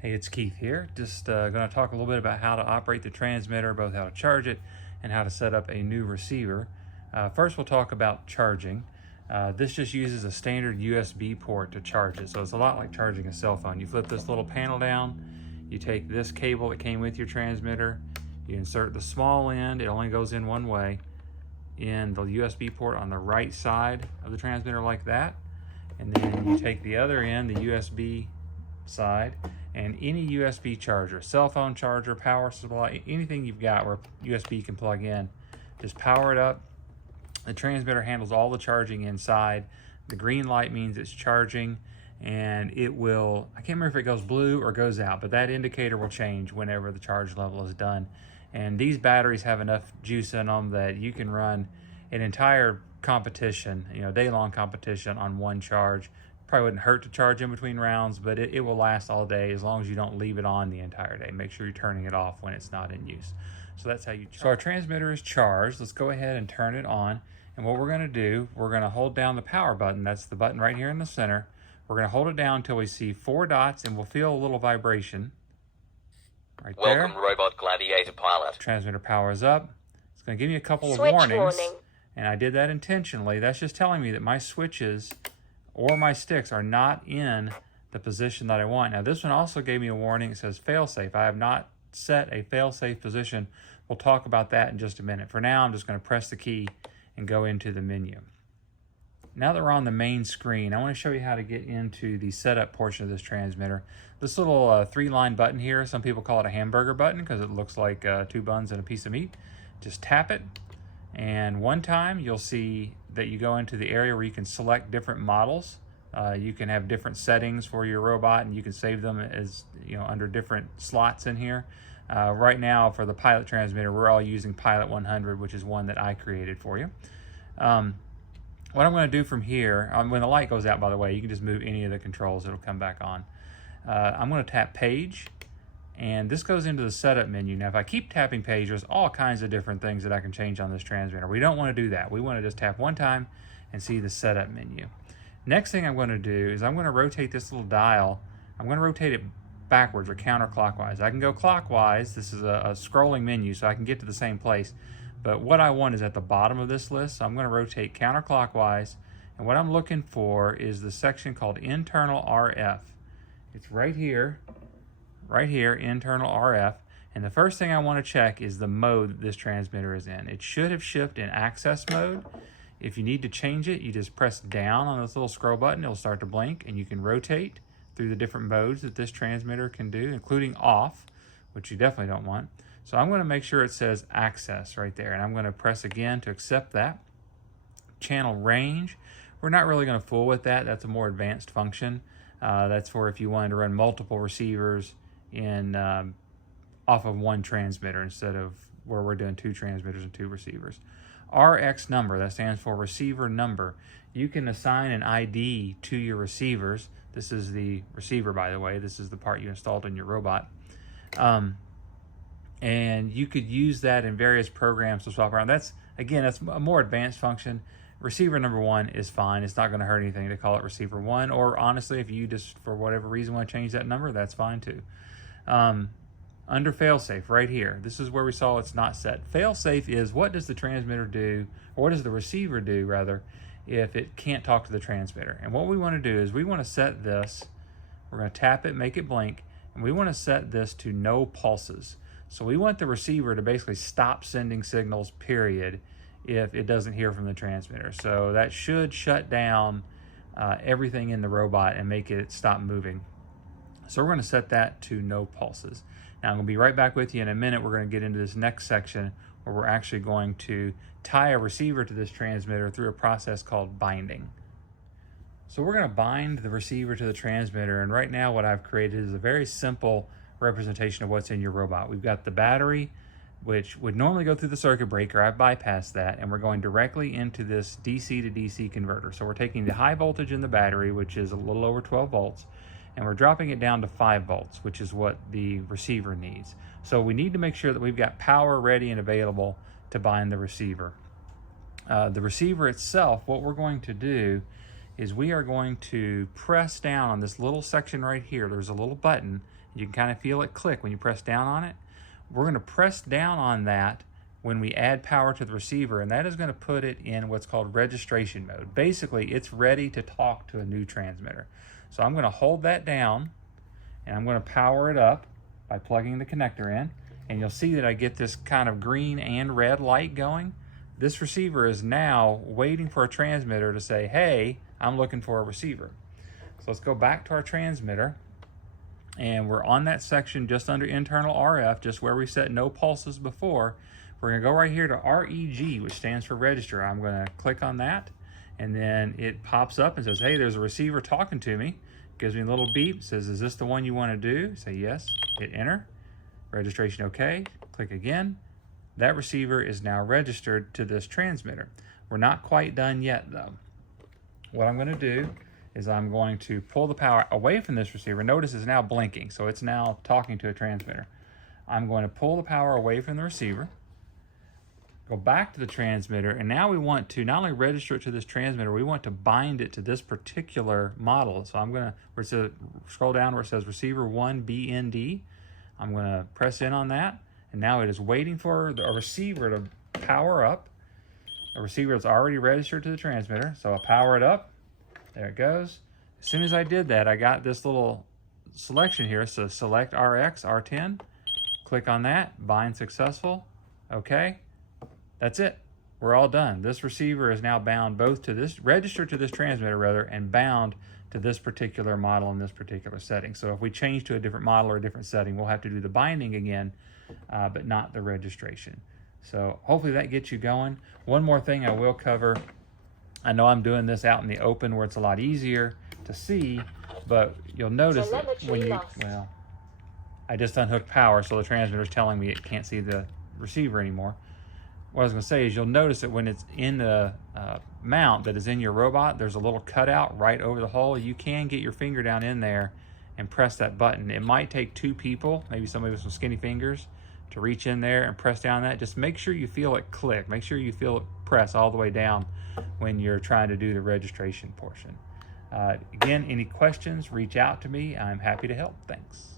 Hey, it's Keith here. Just going to talk a little bit about how to operate the transmitter, both how to charge it and how to set up a new receiver. First, we'll talk about charging. This just uses a standard USB port to charge it, so it's a lot like charging a cell phone. You flip this little panel down, you take this cable that came with your transmitter, you insert the small end, it only goes in one way, in the USB port on the right side of the transmitter like that, and then you take the other end, the USB side, and any USB charger, cell phone charger, power supply, anything you've got where USB can plug in, just power it up. The transmitter handles all the charging inside. The green light means it's charging, and it will, I can't remember if it goes blue or goes out, but that indicator will change whenever the charge level is done. And these batteries have enough juice in them that you can run an entire competition, day-long competition on one charge. Probably wouldn't hurt to charge in between rounds, but it will last all day as long as you don't leave it on the entire day. Make sure you're turning it off when it's not in use. So that's how you charge. So our transmitter is charged. Let's go ahead and turn it on. And what we're gonna do, we're gonna hold down the power button. That's the button right here in the center. We're gonna hold it down until we see 4 dots, and we'll feel a little vibration right there. Welcome, Robot Gladiator Pilot. Transmitter powers up. It's gonna give me a couple of warnings. And I did that intentionally. That's just telling me that my switches or my sticks are not in the position that I want. Now this one also gave me a warning. It says fail-safe. I have not set a fail-safe position. We'll talk about that in just a minute. For now, I'm just gonna press the key and go into the menu. Now that we're on the main screen, I wanna show you how to get into the setup portion of this transmitter. This little 3-line button here, some people call it a hamburger button because it looks like 2 buns and a piece of meat. Just tap it, and one time you'll see that you go into the area where you can select different models. You can have different settings for your robot, and you can save them as under different slots in here. Right now for the Pilot transmitter, we're all using Pilot 100, which is one that I created for you. What I'm going to do from here, when the light goes out, by the way, you can just move any of the controls, it'll come back on. I'm going to tap Page, and this goes into the setup menu. Now, if I keep tapping Page, there's all kinds of different things that I can change on this transmitter. We don't want to do that. We want to just tap one time and see the setup menu. Next thing I'm going to do is I'm going to rotate this little dial. I'm going to rotate it backwards or counterclockwise. I can go clockwise. This is a scrolling menu, so I can get to the same place. But what I want is at the bottom of this list, so I'm going to rotate counterclockwise. And what I'm looking for is the section called Internal RF. It's right here, internal RF. And the first thing I want to check is the mode that this transmitter is in. It should have shipped in access mode. If you need to change it, you just press down on this little scroll button. It'll start to blink, and you can rotate through the different modes that this transmitter can do, including off, which you definitely don't want. So I'm going to make sure it says access right there, and I'm going to press again to accept that. Channel range, we're not really going to fool with that. That's a more advanced function. That's for if you wanted to run multiple receivers in off of one transmitter instead of where we're doing 2 transmitters and 2 receivers. RX number, that stands for receiver number. You can assign an ID to your receivers. This is the receiver, by the way. This is the part you installed in your robot. And you could use that in various programs to swap around. That's a more advanced function. Receiver number 1 is fine. It's not going to hurt anything to call it receiver 1, or honestly, if you just for whatever reason want to change that number, that's fine too. Under failsafe right here, this is where we saw it's not set. Failsafe is what does the transmitter do, or what does the receiver do rather, if it can't talk to the transmitter. And what we want to do is we want to set this, we're going to tap it, make it blink, and we want to set this to no pulses. So we want the receiver to basically stop sending signals, period, if it doesn't hear from the transmitter. So that should shut down everything in the robot and make it stop moving. So we're going to set that to no pulses. Now I'm going to be right back with you in a minute. We're going to get into this next section where we're actually going to tie a receiver to this transmitter through a process called binding. So we're going to bind the receiver to the transmitter, and right now what I've created is a very simple representation of what's in your robot. We've got the battery, which would normally go through the circuit breaker. I've bypassed that, and we're going directly into this DC to DC converter. So we're taking the high voltage in the battery, which is a little over 12 volts, and we're dropping it down to 5 volts, which is what the receiver needs. So we need to make sure that we've got power ready and available to bind the receiver. The receiver itself, what we're going to do is we are going to press down on this little section right here. There's a little button. You can kind of feel it click when you press down on it. We're going to press down on that when we add power to the receiver, and that is going to put it in what's called registration mode. Basically, it's ready to talk to a new transmitter. So I'm going to hold that down, and I'm going to power it up by plugging the connector in, and you'll see that I get this kind of green and red light going. This receiver is now waiting for a transmitter to say, hey, I'm looking for a receiver. So let's go back to our transmitter, and we're on that section just under internal RF, just where we set no pulses before. We're going to go right here to REG, which stands for register. I'm going to click on that, and then it pops up and says, hey, there's a receiver talking to me. Gives me a little beep, says, is this the one you want to do? Say yes, hit enter, registration okay, click again. That receiver is now registered to this transmitter. We're not quite done yet though. What I'm going to do is I'm going to pull the power away from this receiver. Notice it's now blinking, so it's now talking to a transmitter. I'm going to pull the power away from the receiver, go back to the transmitter, and now we want to not only register it to this transmitter, we want to bind it to this particular model. So I'm going to, scroll down where it says receiver 1 BND. I'm going to press in on that, and now it is waiting for a receiver to power up. A receiver that's already registered to the transmitter. So I'll power it up. There it goes. As soon as I did that, I got this little selection here. It says select RX R10. Click on that, bind successful. Okay. That's it. We're all done. This receiver is now bound both to this, registered to this transmitter rather, and bound to this particular model in this particular setting. So if we change to a different model or a different setting, we'll have to do the binding again, but not the registration. So hopefully that gets you going. One more thing I will cover. I know I'm doing this out in the open where it's a lot easier to see, but you'll notice that when you, well, I just unhooked power, so the transmitter is telling me it can't see the receiver anymore. What I was going to say is you'll notice that when it's in the mount that is in your robot, there's a little cutout right over the hole. You can get your finger down in there and press that button. It might take two people, maybe somebody with some skinny fingers, to reach in there and press down that. Just make sure you feel it click. Make sure you feel it press all the way down when you're trying to do the registration portion. Again, any questions, reach out to me. I'm happy to help. Thanks.